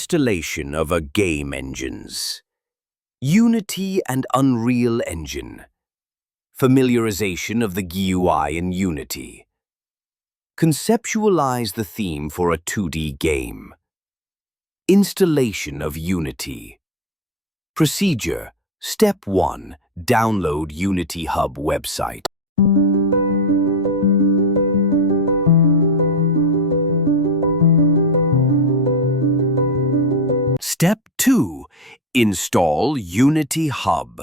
Installation of a game engines. Unity and Unreal Engine. Familiarization of the GUI in Unity. Conceptualize the theme for a 2D game. Installation of Unity. Procedure. Step 1. Download Unity Hub website. Step 2. Install Unity Hub.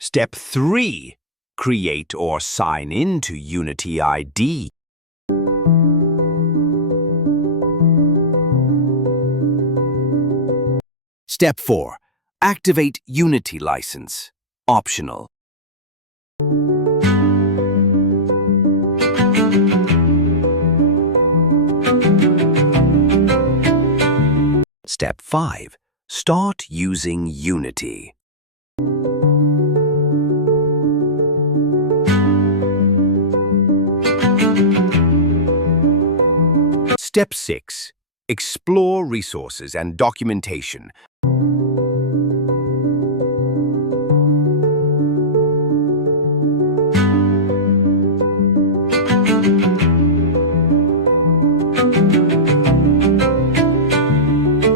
Step 3. Create or sign in to Unity ID. Step 4. Activate Unity license. Optional. Step 5. Start using Unity. Step 6. Explore resources and documentation.